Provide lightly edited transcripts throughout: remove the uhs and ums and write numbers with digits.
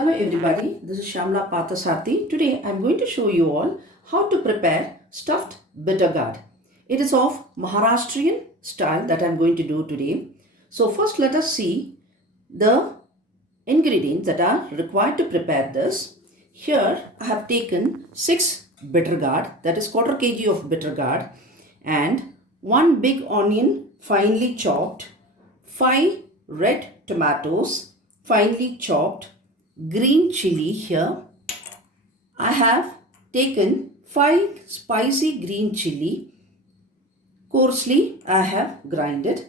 Hello everybody, this is Shamla Pathasarthi. Today I am going to show you all how to prepare stuffed bitter gourd. It is of Maharashtrian style that I am going to do today. So first let us see the ingredients that are required to prepare this. Here I have taken 6 bitter gourd, that is quarter kg of bitter gourd, and 1 big onion finely chopped, 5 red tomatoes finely chopped, green chili here. I have taken 5 spicy green chili, coarsely I have grinded.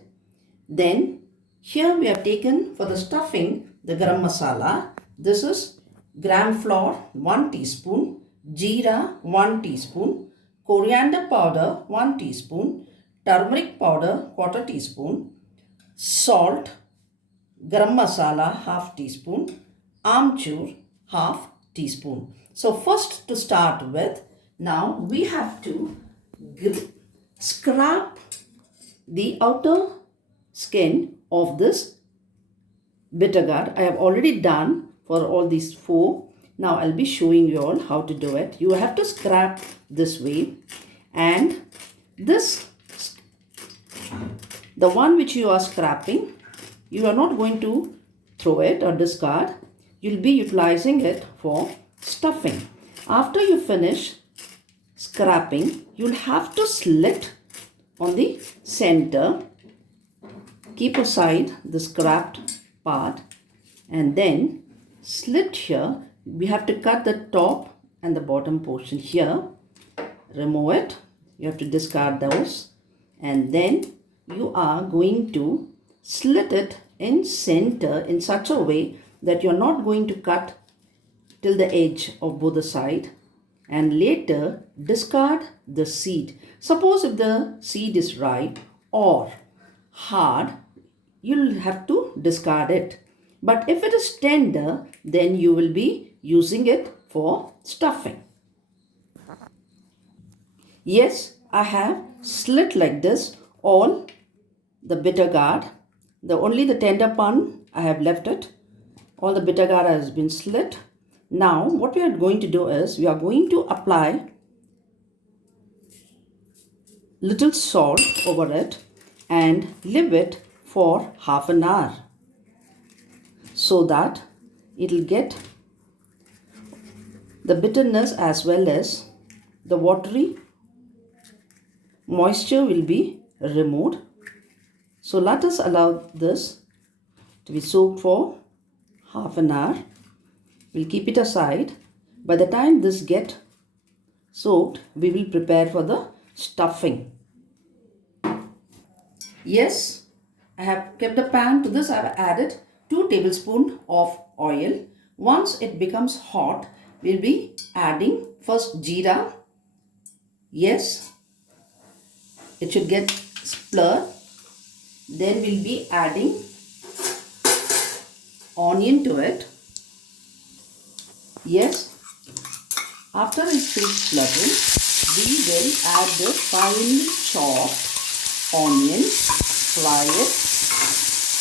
Then here we have taken for the stuffing the garam masala. This is gram flour 1 teaspoon, jeera 1 teaspoon, coriander powder 1 teaspoon, turmeric powder quarter teaspoon, salt, garam masala half teaspoon, Amchur half teaspoon. So first to start with, now we have to scrap the outer skin of this bitter gourd. I have already done for all these 4. Now I'll be showing you all how to do it. You have to scrap this way, and this, the one which you are scrapping, you are not going to throw it or discard. You'll be utilizing it for stuffing. After you finish scrapping, you'll have to slit on the center. Keep aside the scrapped part and then slit here. We have to cut the top and the bottom portion here. Remove it. You have to discard those. And then you are going to slit it in center in such a way that you're not going to cut till the edge of both the side, and later discard the seed. Suppose if the seed is ripe or hard, you'll have to discard it. But if it is tender, then you will be using it for stuffing. Yes, I have slit like this all the bitter gourd. Only the tender part I have left it. All the bitter gourd has been slit. Now what we are going to do is we are going to apply little salt over it and leave it for half an hour so that it will get the bitterness as well as the watery moisture will be removed. So let us allow this to be soaked for half an hour. We'll keep it aside. By the time this get soaked, we will prepare for the stuffing. Yes, I have kept the pan. To this I have added 2 tablespoons of oil. Once it becomes hot, we'll be adding first jeera. Yes, it should get splurred. Then we'll be adding onion to it. Yes, after it is spluttering, we will add the finely chopped onion, fry it.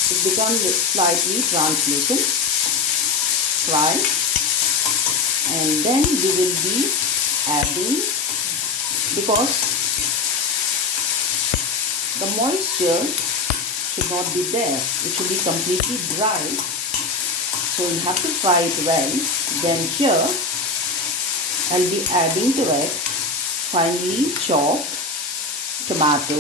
It becomes slightly translucent. Fry, and then we will be adding, because the moisture should not be there, it should be completely dry. So you have to fry it well. Then here I'll be adding to it finely chopped tomato.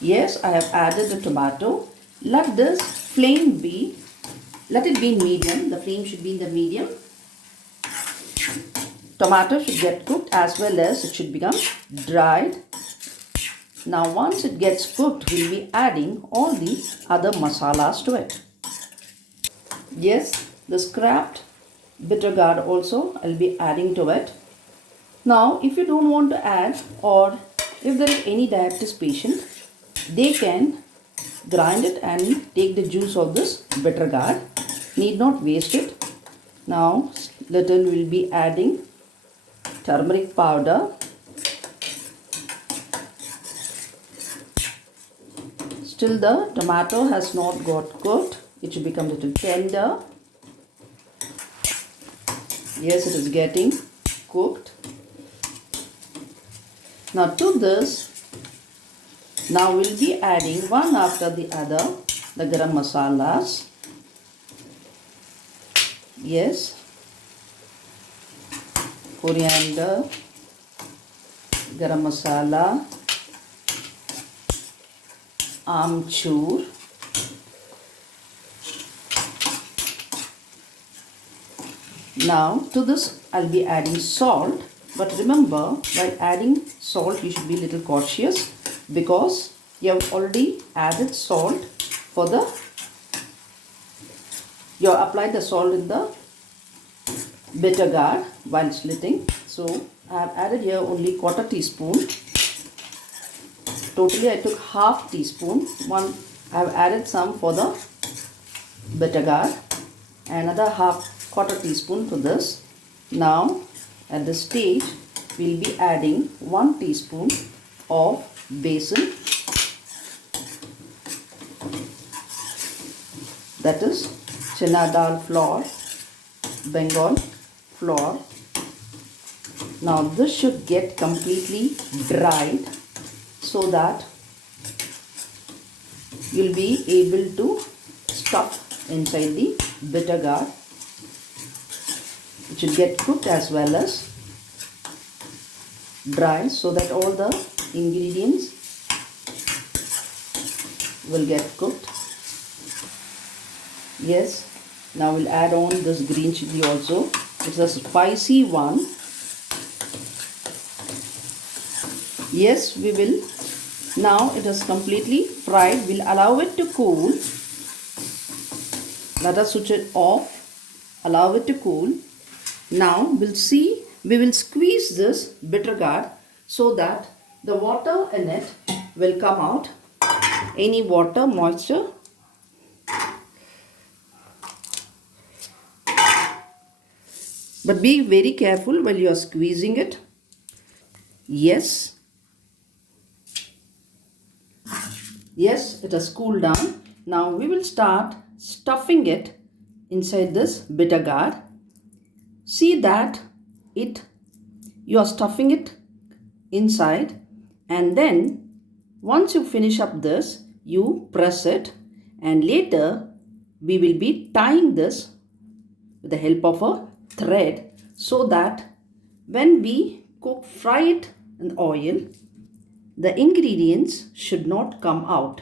Yes, I have added the tomato. Let this flame be, let it be in medium. The flame should be in the medium. Tomato should get cooked as well as it should become dried. Now once it gets cooked, we'll be adding all the other masalas to it. Yes, the scrapped bitter gourd also I'll be adding to it. Now if you don't want to add, or if there is any diabetes patient, they can grind it and take the juice of this bitter gourd. Need not waste it. Now little will be adding turmeric powder. Still the tomato has not got cooked. it should become a little tender. Yes, it is getting cooked. Now to this, now we'll be adding one after the other the garam masalas. Yes, coriander, garam masala, Amchur, now to this I'll be adding salt, but remember, while adding salt you should be a little cautious because you have already added salt for the, you have applied the salt in the bitter gourd while slitting. So I have added here only quarter teaspoon. Totally I took half teaspoon. One I have added some for the bitter gourd, another quarter teaspoon to this. Now at this stage we'll be adding 1 teaspoon of besan, that is chana dal flour, Bengal flour. Now this should get completely dried so that you'll be able to stuff inside the bitter gourd. It should get cooked as well as dry so that all the ingredients will get cooked. Yes, now we'll add on this green chilli also. It's a spicy one. Yes, we will. Now it is completely fried. We'll allow it to cool. Let us switch it off. Allow it to cool. Now we'll see. We will squeeze this bitter gourd so that the water in it will come out. Any water, moisture. But be very careful while you are squeezing it. Yes. Yes, it has cooled down. Now we will start stuffing it inside this bitter gourd. See that you are stuffing it inside, and then once you finish up this, you press it, and later we will be tying this with the help of a thread so that when we fry it in oil, the ingredients should not come out.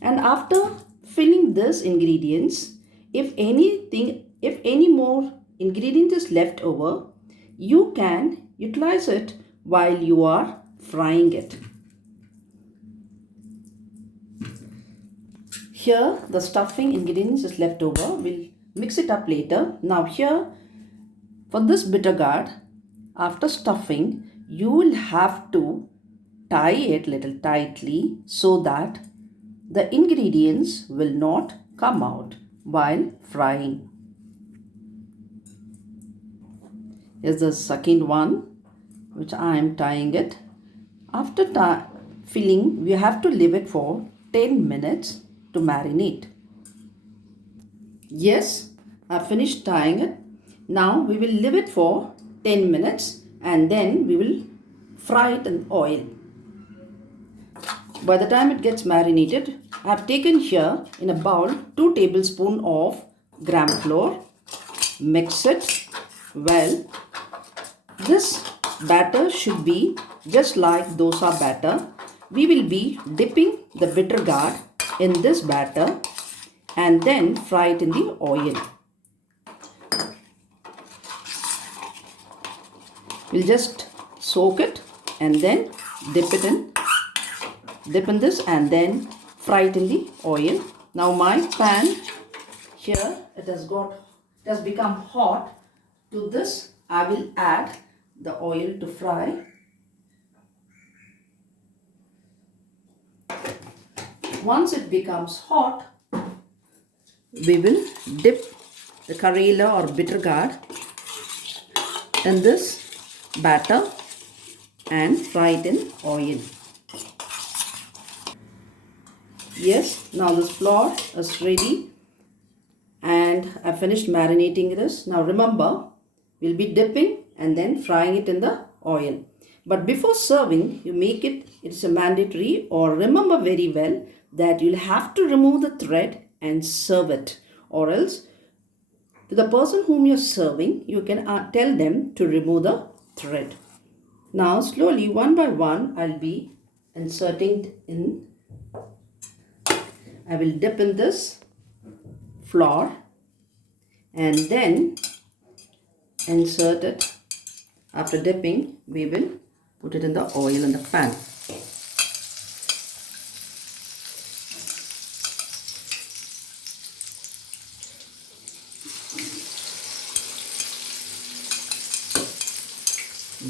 And after filling this ingredients, if any more ingredient is left over, you can utilize it while you are frying it. Here the stuffing ingredients is left over. We'll mix it up later. Now here for this bitter gourd, after stuffing, you will have to tie it little tightly so that the ingredients will not come out while frying. Here's the second one which I am tying it. After filling, we have to leave it for 10 minutes to marinate. Yes, I finished tying it. Now we will leave it for 10 minutes and then we will fry it in oil. By the time it gets marinated, I have taken here in a bowl 2 tablespoons of gram flour. Mix it well. This batter should be just like dosa batter. We will be dipping the bitter gourd in this batter and then fry it in the oil. We'll just soak it and then dip in this and then fry it in the oil. Now my pan here, it has become hot. To this I will add the oil to fry. Once it becomes hot, we will dip the Karela or bitter gourd in this batter and fry it in oil. Yes, now this flour is ready. and I finished marinating this. Now remember, we'll be dipping and then frying it in the oil. But before serving, you make it, it's a mandatory, or remember very well that you'll have to remove the thread and serve it, or else to the person whom you're serving, you can tell them to remove the thread. Now slowly, one by one, I'll be inserting in. I will dip in this flour and then insert it. After dipping, we will put it in the oil in the pan.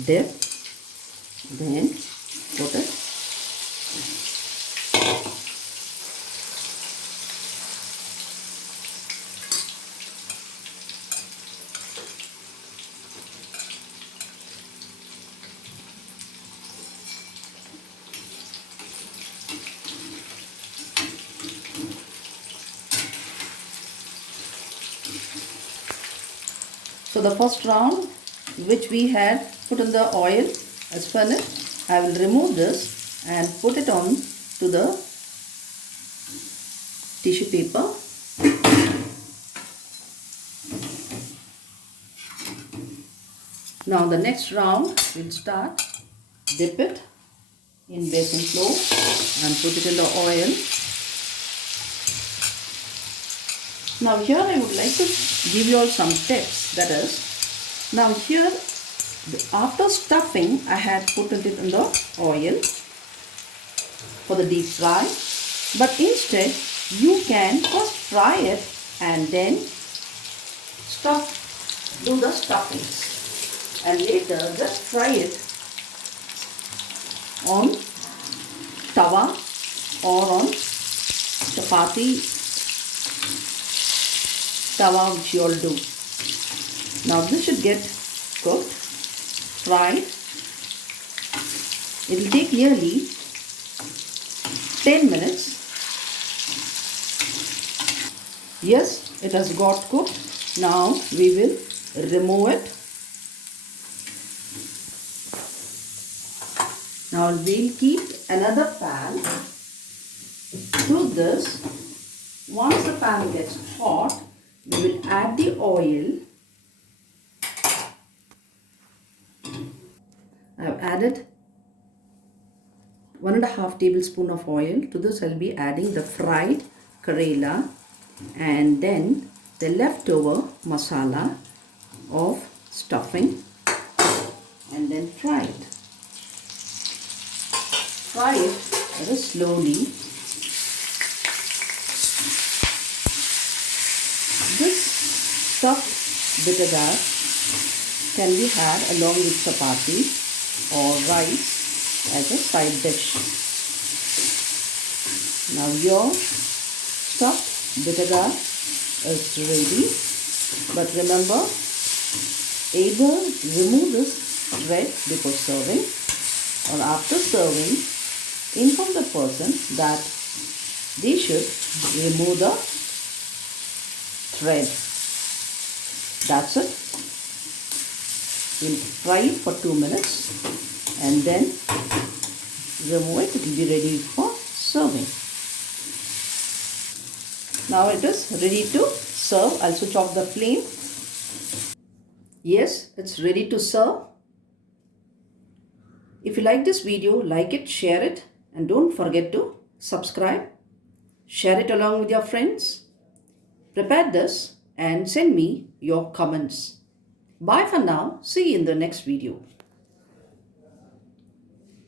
Dip, then put it. So the first round which we had put in the oil is finished. I will remove this and put it on to the tissue paper. Now the next round we'll start. Dip it in besan flour and put it in the oil. Now here I would like to give you all some tips. That is, now here after stuffing I had put it in the oil for the deep fry, but instead you can first fry it and then do the stuffings, and later just fry it on tawa or on chapati tawa, which you all do. Now this should get cooked, fried. It will take nearly 10 minutes. Yes, it has got cooked. Now we will remove it. Now we'll keep another pan to this. Once the pan gets hot, we will add the oil. I have added 1.5 tablespoon of oil. To this I will be adding the fried Karela and then the leftover masala of stuffing, and then fry it. Fry it very slowly. This stuffed bitter gourd can be had along with chapati or rice as a side dish. Now your stuffed bitter gourd is ready, but remember, either remove this thread before serving, or after serving inform the person that they should remove the thread. That's it. We'll fry it for 2 minutes and then remove it. It will be ready for serving. Now it is ready to serve. I'll switch off the flame. Yes, it's ready to serve. If you like this video, like it, share it, and don't forget to subscribe. Share it along with your friends. Prepare this and send me your comments. Bye for now. See you in the next video.